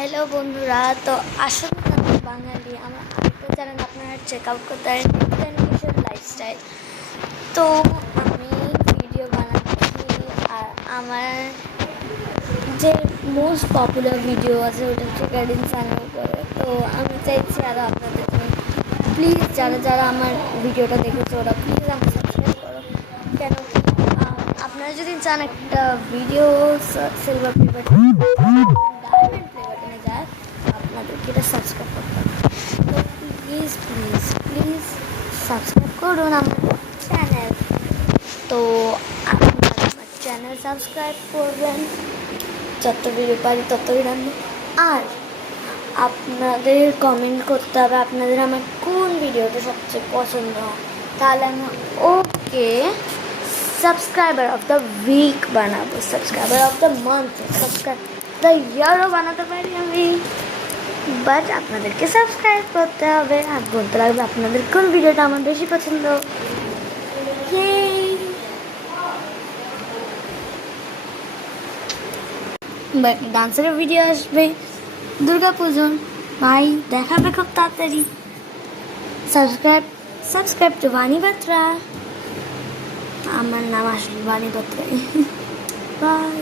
Hello বন্ধুরা, তো আসলে আমি বাঙালি। আমার আরেকটা চ্যানেল আপনারা চেক আউট করতে পারেন, কিশোর লাইফস্টাইল। তো আমি ভিডিও বানাচ্ছি, আর আমার যে মোস্ট পপুলার ভিডিও আছে ওটা হচ্ছে গার্ডেন চ্যানেল করে। তো আমি চাইছি আরও আপনাদেরকে প্লিজ যারা যারা আমার ভিডিওটা দেখেছে ওরা প্লিজ আমাকে সাবস্ক্রাইব করো। কেন কি আপনারা যদি চান একটা video silver play button diamond play বাটনে যায়, আপনাদেরকে এটা সাবস্ক্রাইব করতে হবে। তো প্লিজ প্লিজ প্লিজ সাবস্ক্রাইব করুন আমার চ্যানেল। তো আপনারা আমার চ্যানেল সাবস্ক্রাইব করবেন, যত ভিডিও পারি তত ভিডিও। আর আপনাদের কমেন্ট করতে হবে আপনাদের আমার কোন ভিডিওটা সবচেয়ে পছন্দ হয়, তাহলে আমি ওকে সাবস্ক্রাইবার অফ দ্য উইক বানাবো, subscriber of the month, subscribe the ইয়ারও বানাতে পারি আমি। বাট আপনাদেরকে সাবস্ক্রাইব করতে হবে আর বলতে লাগবে আপনাদের কোন ভিডিওটা আমার বেশি পছন্দ। বাট ডান্সের ভিডিও আসবে দুর্গাপুজো, ভাই দেখাবে খুব তাড়াতাড়ি। সাবস্ক্রাইব টু বাণী বাত্রা। আমার নাম আসলে বাণী বাত্রা। বাই।